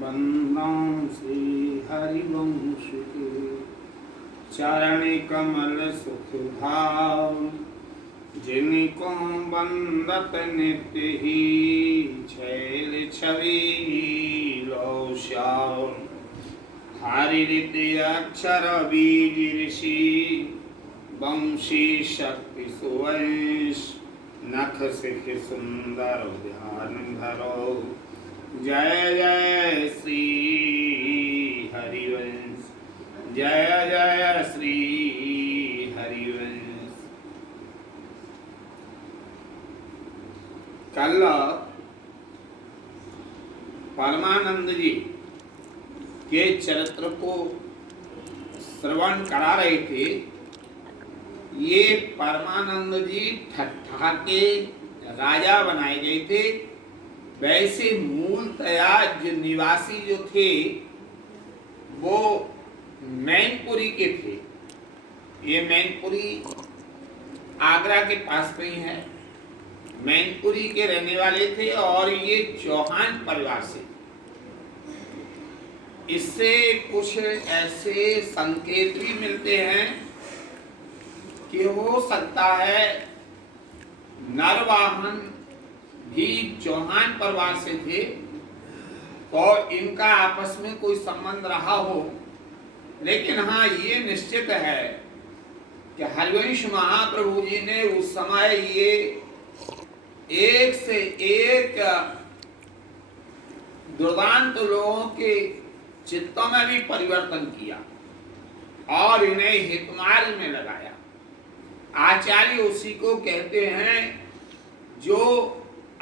वंदं श्री हरिवंश के चरण कमल सुख भाव, जिनको वंदत नित्य ही छैल छवि लो श्याम। हरि रीति अक्षर बीज ऋषि, वंशी शक्ति सुवंश, नख सिख सुंदर ध्यान धरो। जय जय श्री हरिवंश, जय जय श्री हरिवंश। कल परमानंद जी के चरित्र को श्रवण करा रहे थे। ये परमानंद जी ठट्ठा के राजा बनाए गए थे। वैसे मूलतया जो निवासी जो थे वो मैनपुरी के थे। ये मैनपुरी आगरा के पास में ही है। मैनपुरी के रहने वाले थे और ये चौहान परिवार से। इससे कुछ ऐसे संकेत भी मिलते हैं कि हो सकता है नरवाहन भी चौहान परिवार से थे और इनका आपस में कोई संबंध रहा हो। लेकिन हाँ, ये निश्चित है कि हरिवंश महाप्रभु जी ने उस समय ये एक से एक दुर्दांत लोगों के चित्तों में भी परिवर्तन किया और इन्हें हितमार्ग में लगाया। आचार्य उसी को कहते हैं जो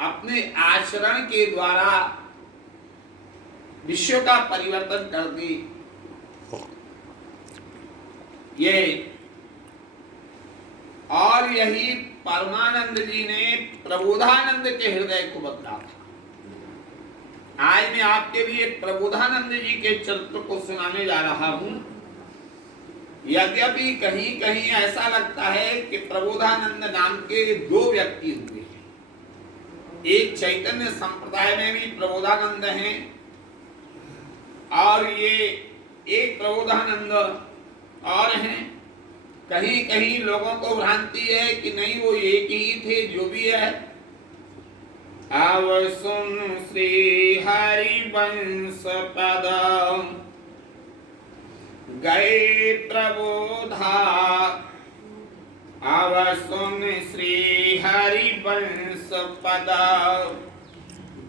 अपने आचरण के द्वारा विश्व का परिवर्तन कर दी। ये और यही परमानंद जी ने प्रबोधानंद के हृदय को बदला था। आज मैं आपके लिए प्रबोधानंद जी के चरित्र को सुनाने जा रहा हूं। यद्यपि कहीं कहीं ऐसा लगता है कि प्रबोधानंद नाम के दो व्यक्ति हुए हैं। एक चैतन्य संप्रदाय में भी प्रबोधानंद हैं और ये एक प्रबोधानंद और हैं। कहीं कहीं लोगों को भ्रांति है कि नहीं, वो एक ही थे। जो भी है, अब सुन श्री हरिवंश पद गए प्रबोधा। अब सुन श्री हरिवंश पद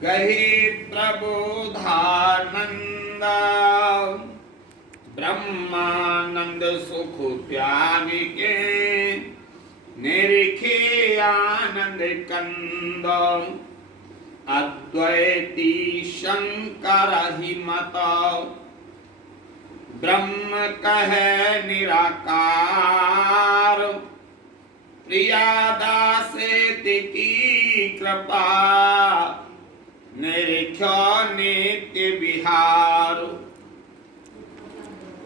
गए प्रबोधानंद। ब्रह्मानंद सुख त्याग के निरखे आनंद कंद। अद्वैती शंकर ही मत ब्रह्म कहे निराकार। प्रियादास की कृपा निरख्यो नित्य विहार।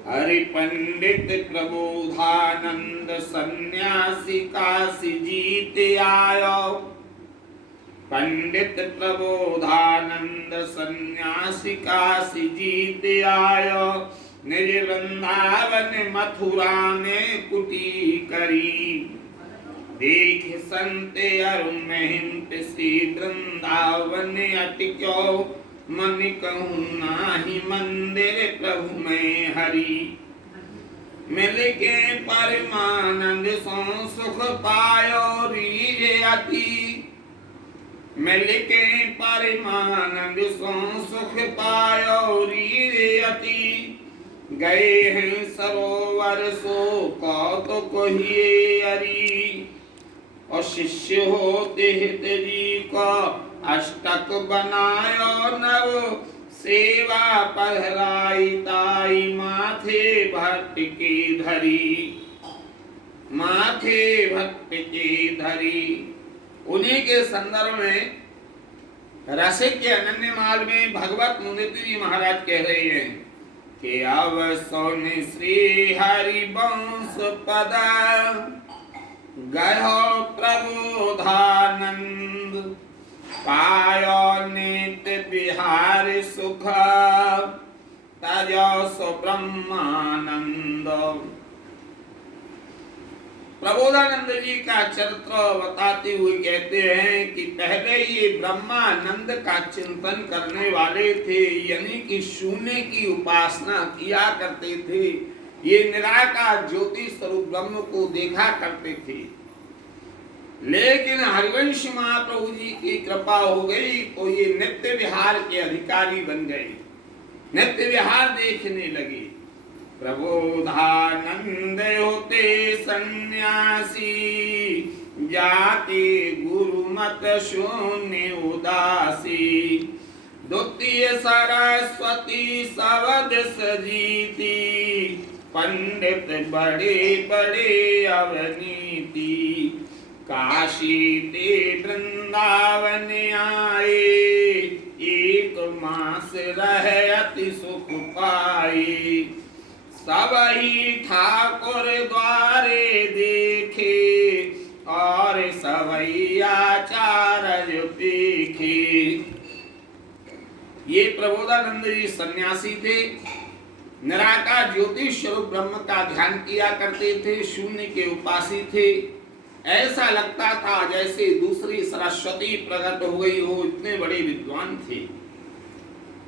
हरि पंडित प्रबोधानंद सन्यासी काशी जीत आयो। पंडित प्रबोधानंद सन्यासी काशी जीत आयो। निज वृंदावन मथुरा में कुटी करी। देख संत अरुण महिंत श्री वृंदावन अटक्यो। मन कहूँ नाही मंदिर प्रभु में हरि। मिल के परमानंद सो सुख पायो रीजे अति। मिल के परमानंद सो सुख पायो रीजे अति। गए हैं सरोवर सो कौतुक हिये अरि। और शिष्य होते हित जी को अष्टक बनायो नव। सेवा पहराई ताई माथे भट्ट की धरी। माथे भट्ट की धरी। उन्हीं के संदर्भ में रसिक के अनन्य मार्ग में भगवत मुनित्र जी महाराज कह रहे हैं कि अब सुन श्री हरिवंश पद गयो प्रबोधानंद। पायो नित्य विहार सुख तजो सो ब्रह्मानंद। प्रबोधानंद जी का चरित्र बताते हुए कहते हैं कि पहले ये ब्रह्मानंद का चिंतन करने वाले थे, यानी कि शून्य की उपासना किया करते थे। ये निराकार ज्योति स्वरूप ब्रह्म को देखा करते थे। लेकिन हरिवंश महाप्रभु जी की कृपा हो गई तो ये नित्य विहार के अधिकारी बन गए, नित्य विहार देखने लगे। प्रबोधानंद होते सन्यासी जाति गुरुमत शून्य उदासी। द्वितीय सरस्वती सवद सजीती पंडित बड़े बड़े अवनीति। काशी ते वृंदावन आए एक मास रहे अति सुख पाए। सबही ठाकुर द्वारे देखे और सबही आचार्य देखे। ये प्रबोधानंद जी सन्यासी थे, निराकार ज्योति स्वरूप ब्रह्म का ध्यान किया करते थे, शून्य के उपासी थे। ऐसा लगता था जैसे दूसरी सरस्वती प्रकट हो गई हो, इतने बड़े विद्वान थे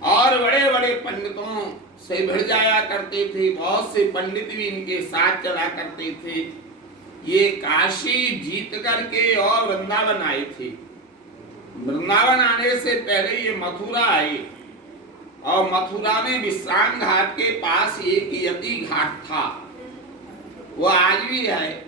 और बड़े बड़े पंडितों से भिड़ जाया करते थे। बहुत से पंडित भी इनके साथ चला करते थे। ये काशी जीत करके और वृंदावन आए थे। वृंदावन आने से पहले ये मथुरा आए और मथुरा में विश्राम घाट के पास एक यति घाट था, वो आज भी है।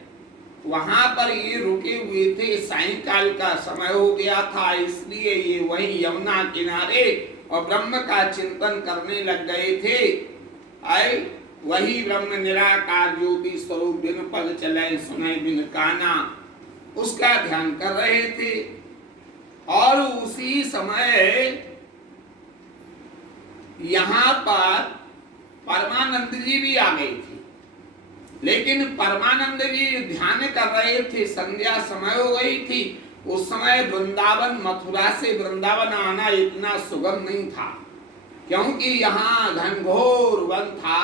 वहां पर ये रुके हुए थे। सायंकाल का समय हो गया था, इसलिए ये वही यमुना किनारे और ब्रह्म का चिंतन करने लग गए थे। आए वही ब्रह्म निराकार ज्योति स्वरूप बिन पग चले सुने बिन काना, उसका ध्यान कर रहे थे। और उसी समय यहाँ पर परमानंद जी भी आ गए थे। लेकिन परमानंद जी ध्यान कर रहे थे, संध्या समय हो गई थी। उस समय वृंदावन, मथुरा से वृंदावन आना इतना सुगम नहीं था, क्योंकि यहाँ घनघोर वन था,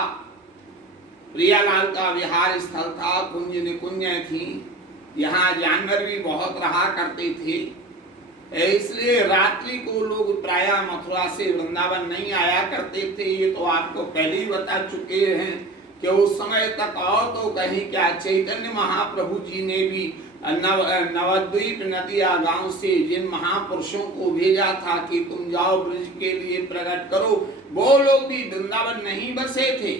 प्रियालाल का विहार स्थल था, कुंज निकुंज थी, यहाँ जानवर भी बहुत रहा करते थे। इसलिए रात्रि को लोग प्रायः मथुरा से वृंदावन नहीं आया करते थे। ये तो आपको पहले ही बता चुके हैं कि उस समय तक और तो कहीं क्या, चैतन्य महाप्रभु जी ने भी नवद्वीप नदिया गांव से जिन महापुरुषों को भेजा था कि तुम जाओ ब्रज के लिए प्रकट करो, वो लोग भी वृंदावन नहीं बसे थे।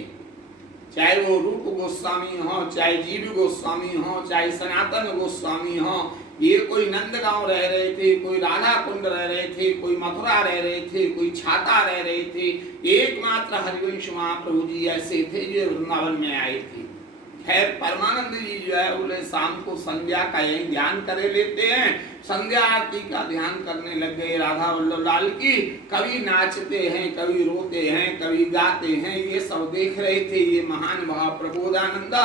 चाहे वो रूप गोस्वामी हो, चाहे जीव गोस्वामी हो, चाहे सनातन गोस्वामी हो, ये कोई नंदगांव रह रहे थे, कोई राधा कुंड रह रहे थे, कोई मथुरा रह रहे थे, कोई छाता रह रहे थे। एकमात्र हरिवंश महाप्रभु जी ऐसे थे जो वृंदावन में आए थे। खैर परमानंद जी जो है बोले शाम को संध्या का यही ध्यान करे लेते हैं। संध्या आरती का ध्यान करने लग गए राधा वल्लभ लाल की। कभी नाचते हैं, कभी रोते हैं, कभी गाते हैं, ये सब देख रहे थे ये महान भाव प्रबोधानंद।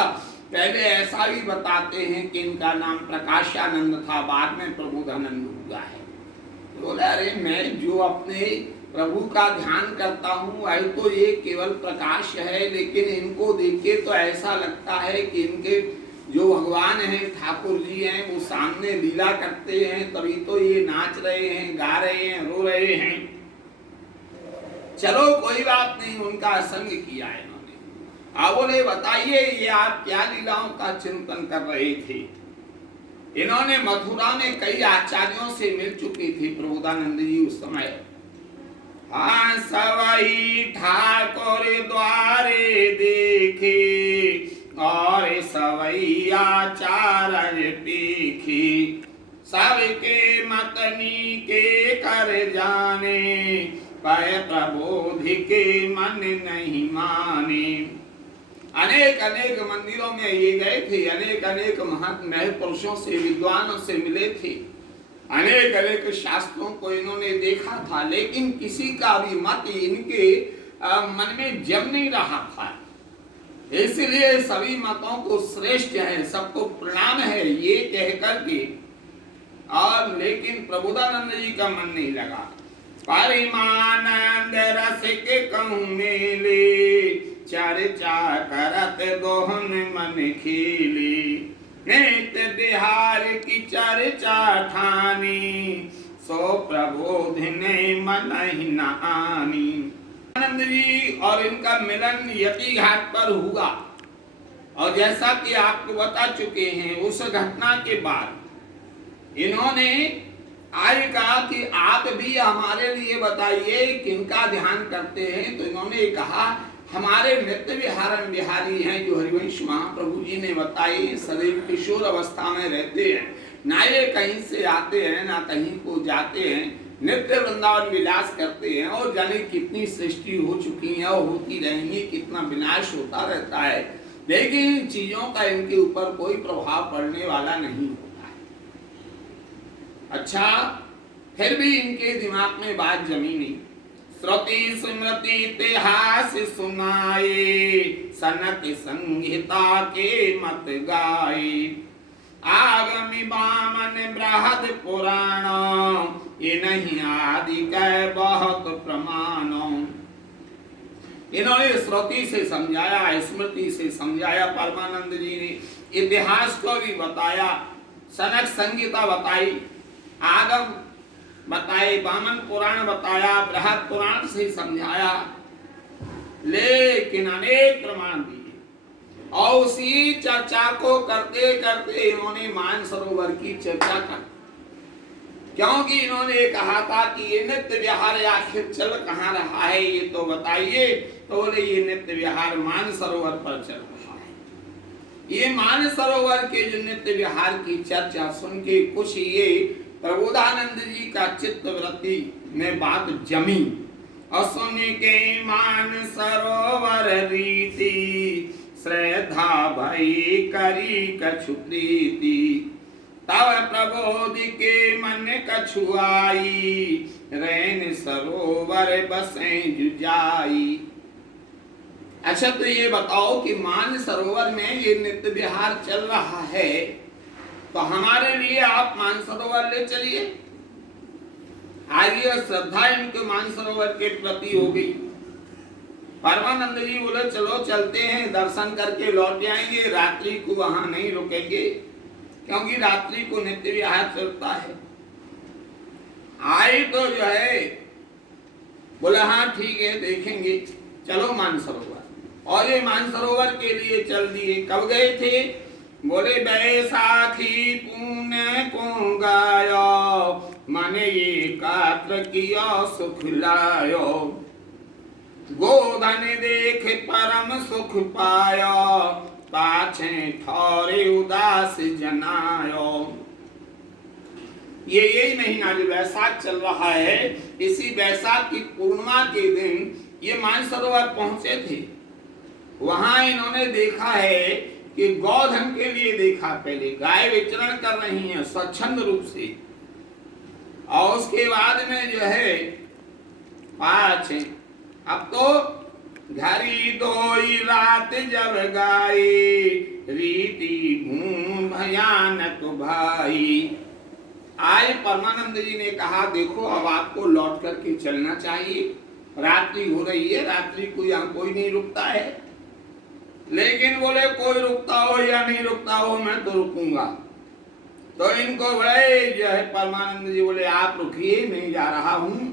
पहले ऐसा भी बताते हैं कि इनका नाम प्रकाशानंद था, बाद में प्रबोधानंद हुआ है। बोले अरे मैं जो अपने प्रभु का ध्यान करता हूँ, आई तो ये केवल प्रकाश है, लेकिन इनको देख के तो ऐसा लगता है कि इनके जो भगवान हैं, ठाकुर जी हैं, वो सामने लीला करते हैं, तभी तो ये नाच रहे हैं, गा रहे हैं, रो रहे हैं। चलो कोई बात नहीं, उनका संग किया है इन्होंने। आप बोले बताइए ये आप क्या लीलाओं का चिंतन कर रहे थे? इन्होंने मथुरा में कई आचार्यों से मिल चुके थे प्रबोधानंद जी उस समय। हाँ सवई ठाकुर द्वारे देखे और सवई आचार्य पेखे। सबके मतनी के कर जाने पय प्रबोध के मन नहीं माने। अनेक अनेक मंदिरों में ये गए थे, अनेक अनेक महापुरुषों से, विद्वानों से मिले थे, अनेक अनेक शास्त्रों को इन्होंने देखा था, लेकिन किसी का भी मत इनके मन में जम नहीं रहा था। इसलिए सभी मतों को श्रेष्ठ है, सबको प्रणाम है, ये कहकर के और लेकिन प्रबोधानंद जी का मन नहीं लगा। परिमानंद रस के कहूँ मेले, चर्चा करत दोहन मन खेले, नित्य बिहार की चर्चा ठानी, सो प्रबोध ने मन ही न आनी। आनंद जी और इनका मिलन यति घाट पर हुआ, और जैसा कि आपको बता चुके हैं, उस घटना के बाद इन्होंने आज कहा कि आप भी हमारे लिए बताइए किनका ध्यान करते हैं। तो इन्होंने कहा हमारे नित्य विहारन बिहारी हैं जो हरिवंश महाप्रभु जी ने बताए, सदैव किशोर अवस्था में रहते हैं, ना ये कहीं से आते हैं ना कहीं को जाते हैं, नित्य वृंदावन विलास करते हैं, और जाने कितनी सृष्टि हो चुकी है और होती रहेंगी, कितना विनाश होता रहता है, लेकिन इन चीजों का इनके ऊपर कोई प्रभाव पड़ने वाला नहीं होता है। अच्छा, फिर भी इनके दिमाग में बात जमी नहीं। श्रुति स्मृति इतिहास सुनाए, सनक संहिता के मत गाए, आगमि बामन बृहद पुराण, ये नहीं आदि कै बहुत प्रमाण। इन्होंने श्रुति से समझाया, स्मृति से समझाया, परमानंद जी ने इतिहास को भी बताया, सनक संहिता बताई, आगम बताए, बामन पुराण बताया, बृहद पुराण से समझाया, लेकिन अनेक प्रमाण दिए। और उसी चर्चा को करते करते इन्होंने मानसरोवर की चर्चा कर, क्योंकि इन्होंने कहा था कि ये नित्य विहार आखिर चल कहाँ रहा है, ये तो बताइए। तो बोले ये नित्य विहार मानसरोवर पर चल रहा है। ये मानसरोवर के जो नित्य विहार की चर्चा सुन के कुछ ये प्रबोधानंद जी का चित्त वृत्ति में बात जमी, और सुन के मानसरोवर रीति, श्रद्धा भई करी कछु प्रीति, तब प्रबोध के मन कछुआई, रैन सरोवर बसें जुजाई। अच्छा, तो ये बताओ कि मान सरोवर में ये नित्य विहार चल रहा है, तो हमारे लिए आप मानसरोवर ले चलिए। आज ये श्रद्धा इनके मानसरोवर के प्रति हो गई। परमानंद जी बोले चलो चलते हैं, दर्शन करके लौट जाएंगे, रात्रि को वहां नहीं रुकेंगे, क्योंकि रात्रि को नित्य विहार चलता है। आए तो जो है बोला हाँ ठीक है देखेंगे, चलो मानसरोवर। और ये मानसरोवर के लिए चल दिए। कब गए थे? बोले बैसाखी पुण्य को गायो, मन एकात्र किया सुख लायो, गोधन देख परम सुख पायो, पाछे ठौरे उदास जनायो। ये यही महीना जो वैशाख चल रहा है, इसी वैशाख की पूर्णिमा के दिन ये मानसरोवर पहुंचे थे। वहां इन्होंने देखा है कि गौधन के लिए देखा, पहले गाय विचरण कर रही हैं स्वच्छंद रूप से, और उसके बाद में जो है पाछे, अब तो घरी दोई रात जब गाई, रीति घूम भयानक भाई। आज परमानंद जी ने कहा देखो अब आपको लौट करके चलना चाहिए, रात्रि हो रही है, रात्रि को यहाँ कोई नहीं रुकता है। लेकिन बोले कोई रुकता हो या नहीं रुकता हो मैं तो रुकूंगा। तो इनको बड़े जो है परमानंद जी बोले आप रुकिए, मैं जा रहा हूं।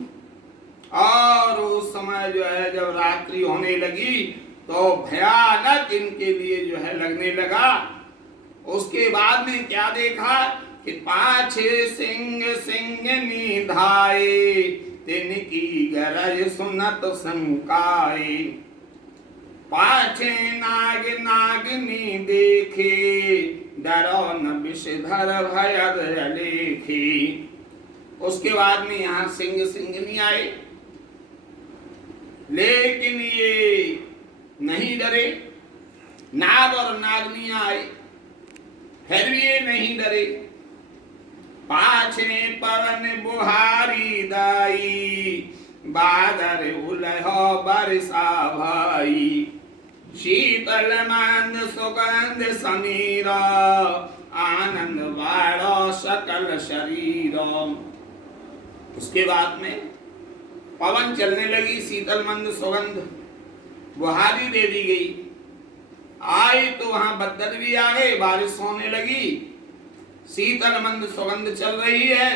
और उस समय जो है जब रात्रि होने लगी तो भयानक इनके लिए जो है लगने लगा। उसके बाद में क्या देखा कि पाछे सिंह सिंह निधाए, तिनकी गरज सुनत संकाए, पाछे नाग नागनी देखे, डरो न विषधर भयद लेखी। उसके बाद में यहाँ सिंह सिंहनी आए, लेकिन ये नहीं डरे। नाग और नागनियां आई, फिर भी ये नहीं डरे। पाछे पवन बुहारी दाई, बादर उलहो बरसा भाई, शीतल मंद सुगंध समीरा, आनंद बाढ़ सकल शरीर। उसके बाद में पवन चलने लगी, शीतल मंद सुगंध बुहारी दे दी गई। आई तो वहां बदल भी आ गए, बारिश होने लगी, शीतल मंद सुगंध चल रही है,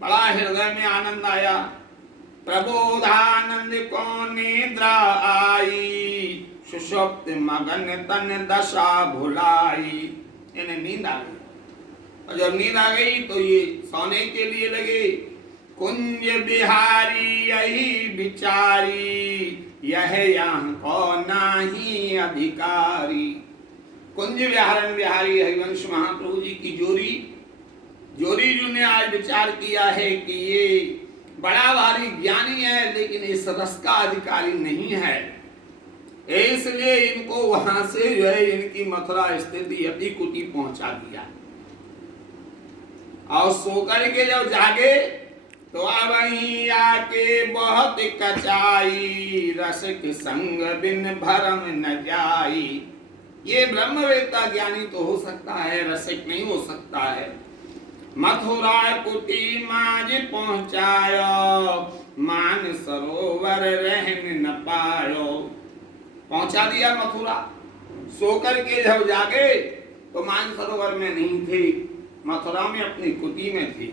बड़ा हृदय में आनंद आया। प्रबोधानंद को निद्रा आई, सुषुप्त मगन तन दशा भुलाई। इन्हें नींद आ गई, और जब नींद आ गई तो ये सोने के लिए लगे। कुंज बिहारी यही बिचारी, यह यहाँ को नाही अधिकारी। कुंज विहारण बिहारी हरिवंश महाप्रभु जी की जोरी जी ने आज विचार किया है कि ये बड़ा भारी ज्ञानी है, लेकिन इस रस का अधिकारी नहीं है, इसलिए इनको वहां से जो है इनकी मथुरा स्थित यति कुटी पहुंचा दिया। और सोकर के जब जागे तो अब वहीं आके बहुत कचाई, रसिक संग बिन भरम न जाई। ये ब्रह्मवेत्ता ज्ञानी तो हो सकता है, रसिक नहीं हो सकता है। मथुरा कुटी माज पहुंचायो, मान सरोवर रहन न पायो। पहुंचा दिया मथुरा। सोकर के जब जागे तो मान सरोवर में नहीं थे, मथुरा में अपनी कुटी में थे।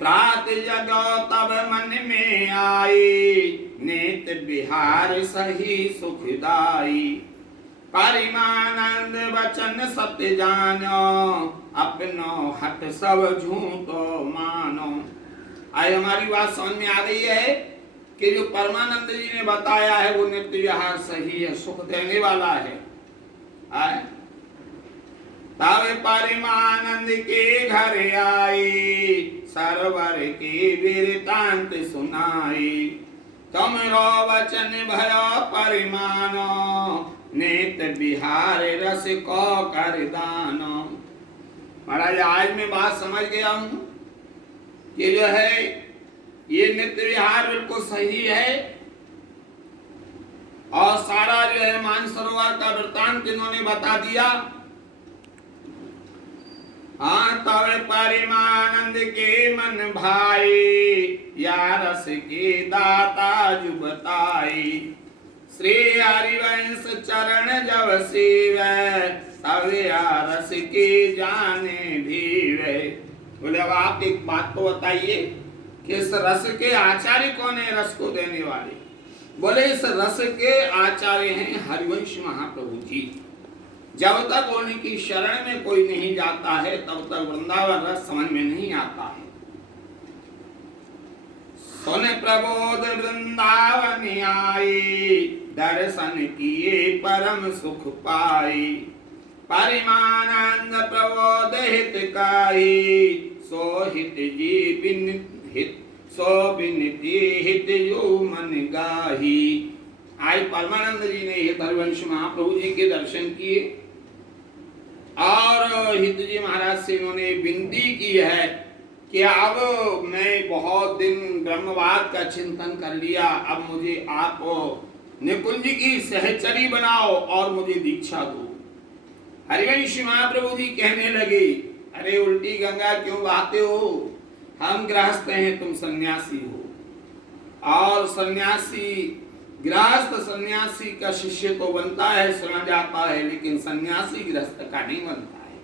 प्रात जगो तब मन में आई, नेत बिहार सही सुखदाई। परिमानंद वचन सत्य जानो, अपनो हट सब झूठो मानो। आज हमारी बात समझ में आ गई है कि जो परमानंद जी ने बताया है वो नित्य विहार सही है, सुख देने वाला है। तब परिमानंद के घर आई, सरवर की वृतांत सुनाई। तुमरो वचन भयो परिमानो, नेत बिहार रस को कर दानो। महाराज आज मैं बात समझ गया हूं कि जो है ये नित्य विहार बिल्कुल सही है, और सारा जो है मानसरोवर का वृतांत इन्होंने बता दिया। हाँ तब परिमानंद के मन भाई, या रस के दाता जो बताई। श्री हरिवंश चरण जब सेवै, तब या रस के जाने भीवे। बोले अब आप एक बात तो बताइए कि इस रस के आचार्य कौन है, रस को देने वाले? बोले इस रस के आचार्य हैं हरिवंश महाप्रभु जी। जब तक उनकी शरण में कोई नहीं जाता है तब तक वृंदावन रस समझ में नहीं आता है। सुन प्रबोध वृंदावन आई, दर्शन किए परम सुख पाई। परिमानंद प्रबोध हितकारी, सो हित जी बिन हित, सो बिनती हित जो मन गाही। आज परमानंद जी ने हित हरिवंश महाप्रभु जी के दर्शन किए, और हित जी महाराज से इन्होंने विनती की है कि अब मैं बहुत दिन ब्रह्मवाद का चिंतन कर लिया, अब मुझे आप निकुंज की सहचरी बनाओ और मुझे दीक्षा दो। हरिवंश महाप्रभु जी कहने लगे, अरे उल्टी गंगा क्यों बहाते हो, हम गृहस्थ हैं, तुम सन्यासी हो। और सन्यासी गृहस्थ सन्यासी का शिष्य तो बनता है, सुना जाता है, लेकिन सन्यासी गृहस्थ का नहीं बनता है।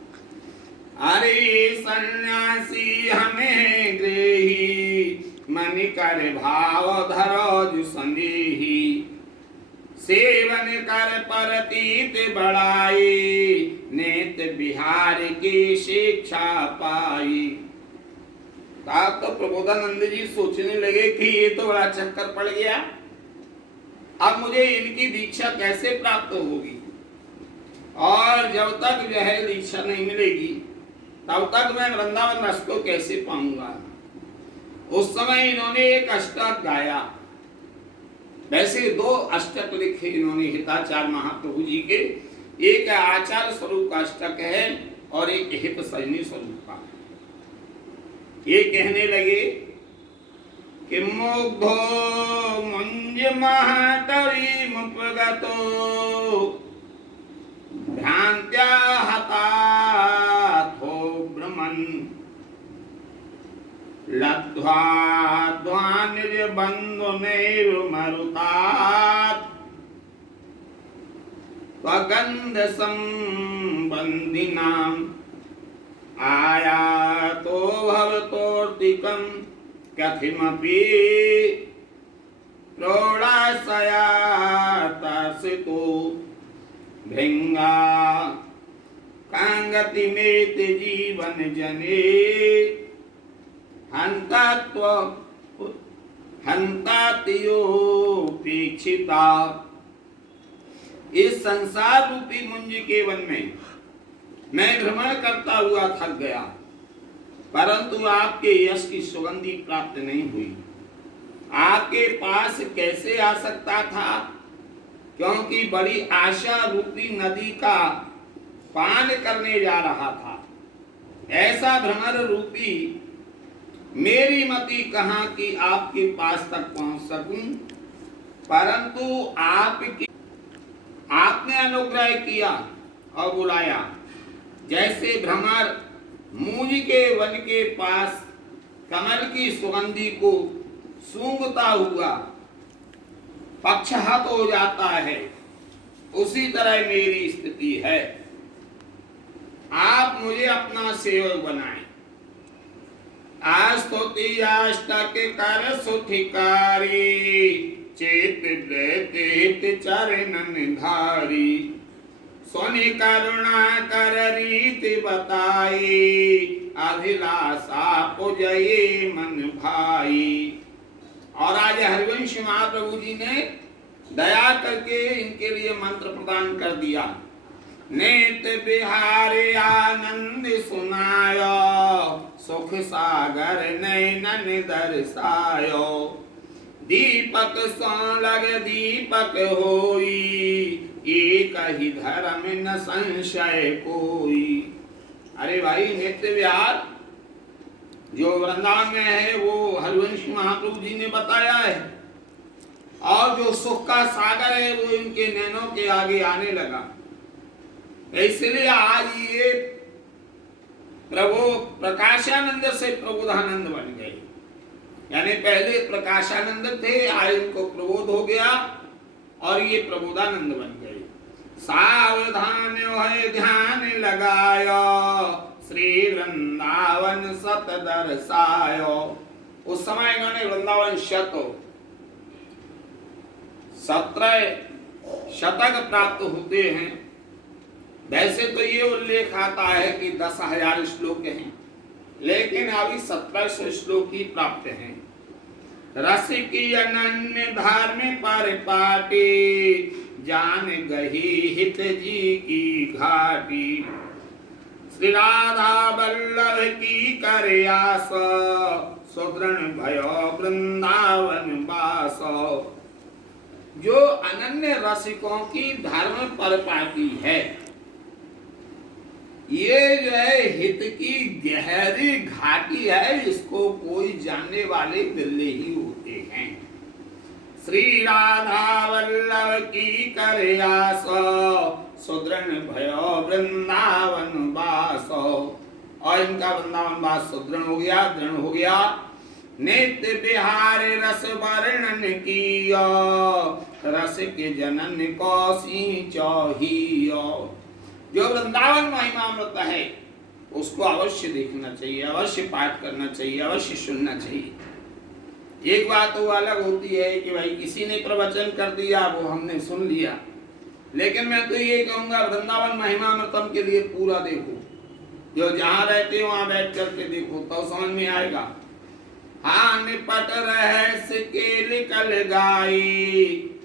अरे सन्यासी हमें गृही, मन कर भाव धरो जो संदेही। सेवन कर परतीत बढ़ाई, नेत बिहार की शिक्षा पाई। तब तो प्रबोधानंद जी सोचने लगे कि ये तो बड़ा चक्कर पड़ गया, अब मुझे इनकी दीक्षा कैसे प्राप्त होगी, और जब तक जो है दीक्षा नहीं मिलेगी तब तक मैं वृंदावन रस को कैसे पाऊंगा। उस समय इन्होंने एक अष्टक गाया। वैसे दो अष्टक लिखे इन्होंने हिताचार्य महाप्रभु जी के, एक आचार्य स्वरूप का अष्टक है और एक हित सजनी स्वरूप का। ये कहने लगे कि मुग्धो मुंज महतरी मुपगतो, भ्रांत्या हता मध्वा ध्वानिज बंधु नैव मरुतात् स्वगंध संबंधिनाम् आयातो भवतोर्तिकं कथिमपि प्रौढ़ाशयातसितो भृंगा कांगतिमेति जीवन जने हंतातियोपेक्षिता। इस संसार रूपी मुंज के वन में मैं भ्रमण करता हुआ थक गया, परंतु आपके यश की सुगंधी प्राप्त नहीं हुई। आपके पास कैसे आ सकता था, क्योंकि बड़ी आशा रूपी नदी का पान करने जा रहा था। ऐसा भ्रमर रूपी मेरी मति कहाँ कि आपके पास तक पहुंच सकूं, परंतु आपने अनुग्रह किया और बुलाया। जैसे भ्रमर मूंज के वन के पास कमल की सुगंधी को सूंघता हुआ पक्षहत हो जाता है, उसी तरह मेरी स्थिति है। आप मुझे अपना सेवक बनाएं। आस्तुति अष्टक कर सुठिकारी चेत हित चरणन धारी सोनि करुणा कर रीति बताई अभिलाषा पुजये मन भाई। और आज हरिवंश महाप्रभु जी ने दया करके इनके लिए मंत्र प्रदान कर दिया। नेत बिहारे आनंद सुनायो सुख सागर नैनन दर्शायो दीपक सो लग दीपक होई एक ही धर्म न संशय कोई। अरे भाई, नित्य विहार जो वृंदावन में है वो हरिवंश महाप्रभु जी ने बताया है, और जो सुख का सागर है वो इनके नैनों के आगे आने लगा। इसलिए आज ये प्रभु प्रकाशानंद से प्रबोधानंद बन गए। यानी पहले प्रकाशानंद थे, आज इनको प्रबोध हो गया और ये प्रबोधानंद बन गए। सावधान है ध्यान लगायो श्री वृंदावन सत दर्शायो। उस समय इन्होंने वृंदावन 17 शतक प्राप्त होते हैं। वैसे तो ये उल्लेख आता है कि 10,000 श्लोक हैं, लेकिन अभी 1700 श्लोक ही प्राप्त हैं। रसिक अनन्य धर्म परिपाटी जान गही हित जी की घाटी श्री राधा वल्लभ की कर आस सुदृढ़ भयो वृंदावन वास। जो अनन्य रसिकों की धर्म परिपाटी है, ये जो है हित की गहरी घाटी है, इसको कोई जानने वाले बिरले ही होते हैं। श्री राधा वल्लभ की कर आस सुदृढ़ भयो वृंदावन वास। और इनका वृंदावन वास सुदृढ़ हो गया, दृढ़ हो गया। नित्य बिहार रस वर्णन किया रस के जनन कौसी चौहिया। जो वृंदावन महिमामृत है उसको अवश्य देखना चाहिए, अवश्य पाठ करना चाहिए, अवश्य सुनना चाहिए। एक बात तो अलग होती है कि भाई किसी ने प्रवचन कर दिया, वो हमने सुन लिया, लेकिन मैं तो ये कहूँगा वृंदावन महिमामृतम के लिए पूरा देखो। जो जहाँ रहते हो वहाँ बैठ करके देखो तो समझ में आएगा। हाँ, निपट रहस्य के निकल गाई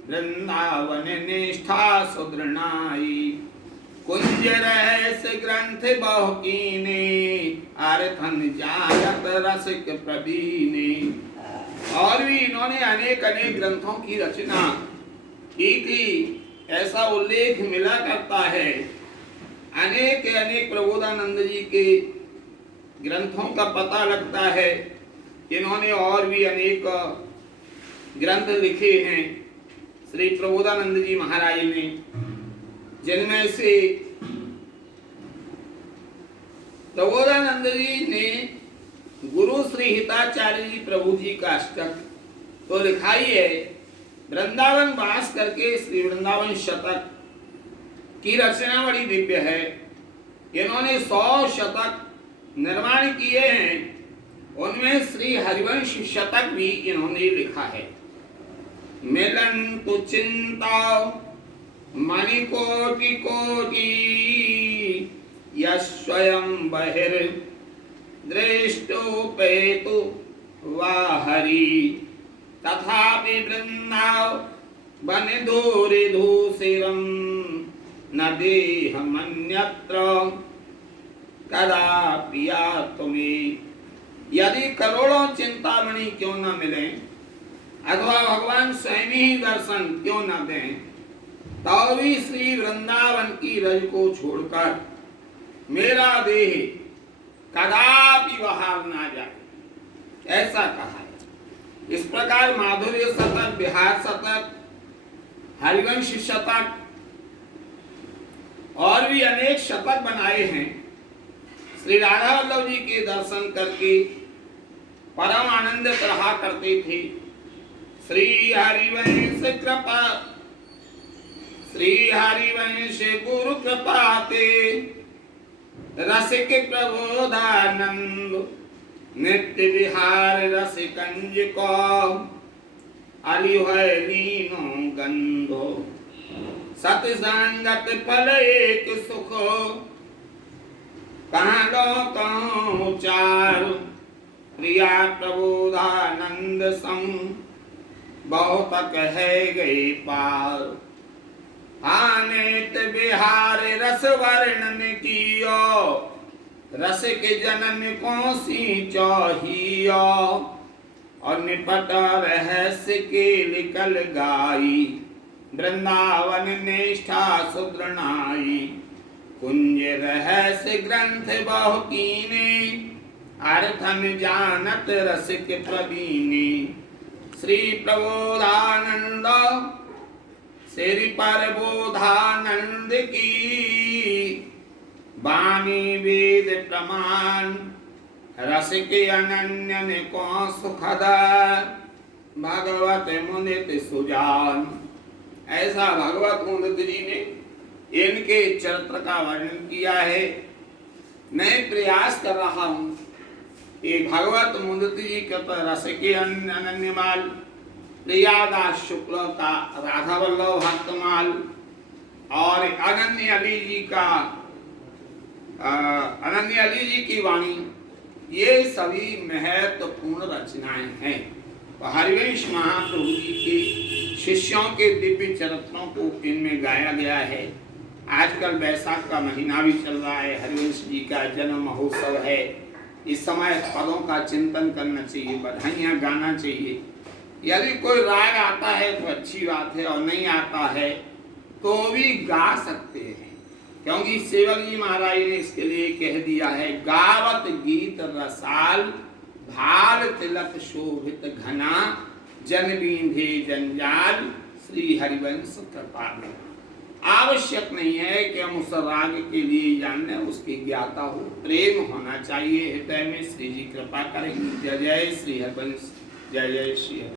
वृंदावन निष्ठा सुदृढ़ाई कुंज रहस्य ग्रंथ बहुकीने अर्थन जायत रसिक प्रवीणे। और भी इन्होंने अनेक अनेक ग्रंथों की रचना की थी, ऐसा उल्लेख मिला करता है। अनेक अनेक प्रबोधानंद जी के ग्रंथों का पता लगता है। इन्होंने और भी अनेक ग्रंथ लिखे हैं श्री प्रबोधानंद जी महाराज ने, जिनमें से प्रबोधानंद जी ने गुरु श्री हिताचार्य जी प्रभु जी का अष्टक तो लिखा ही है। वृंदावन वास करके श्री वृंदावन शतक की रचना बड़ी दिव्य है। इन्होंने 100 शतक निर्माण किए हैं, उनमें श्री हरिवंश शतक भी इन्होंने लिखा है। मिलन तो चिंता मणिकोटि कोटि यस्वयं बहिर् दृष्टोपेतु वा हरि तथापि वृंदावन दूरे धूसिरं न देहमन्यत्र कदापि तुम्हें। यदि करोड़ों चिंतामणि क्यों न मिले अथवा भगवान स्वयं ही दर्शन क्यों न दें, तो भी श्री वृंदावन की रज को छोड़कर मेरा देह कदापि बाहर ना जाए, ऐसा कहा है। इस प्रकार माधुर्य शतक, बिहार शतक, हरिवंश शतक और भी अनेक शतक बनाए हैं। श्री राधा वल्लभ जी के दर्शन करके परम आनंदित रहा करते थे। श्री हरिवंश कृपा, श्री हरिवंश गुरु कृपाते रसिक प्रबोधानंद नित्य विहार रसिकंज को अलिह लीनो गंधो सतसंगत फल एक सुख कहाँ लो कहूँ चार प्रिया प्रबोधानंद सम बहुत है गई पार। आनेत बिहार रस वर्णन कियो रस के जनन को सी चाहियो और निपट रहस्य के निकल गाई वृंदावन निष्ठा सुदृढ़ाई कुंज रहस्य ग्रंथ बहु कीने अर्थन जानत रसिक प्रवीणे। श्री प्रबोधानंद श्री परबोधानंद की वाणी वेद प्रमाण रसिक अनन्य ने को सुखद भगवत मुनित सुजान। ऐसा भगवत मुनित जी ने इनके चरित्र का वर्णन किया है। मैं प्रयास कर रहा हूँ कि भगवत मुनित जी के रसिक अनन्यमाल प्रियादास शुक्ल का राधा वल्लभ भक्तमाल और अनन्य अली जी का अनन्य अली जी की वाणी, ये सभी महत्वपूर्ण रचनाएं हैं। तो हरिवंश महाप्रभु जी के शिष्यों के दिव्य चरित्रों को इनमें गाया गया है। आजकल वैशाख का महीना भी चल रहा है, हरिवंश जी का जन्म महोत्सव है। इस समय पदों का चिंतन करना चाहिए, बधाइयाँ गाना चाहिए। यदि कोई राग आता है तो अच्छी बात है, और नहीं आता है तो भी गा सकते हैं, क्योंकि सेवक जी महाराज ने इसके लिए कह दिया है, गावत गीत रसाल भाल तिलक शोभित घना जन बींधे जंजाल श्री हरिवंश कृपाल। आवश्यक नहीं है कि हम उस राग के लिए जाने, उसकी ज्ञाता हो, प्रेम होना चाहिए हृदय में। श्री जी कृपा करेंगे। जय जय श्री हरिवंश, जय जय श्री हरि।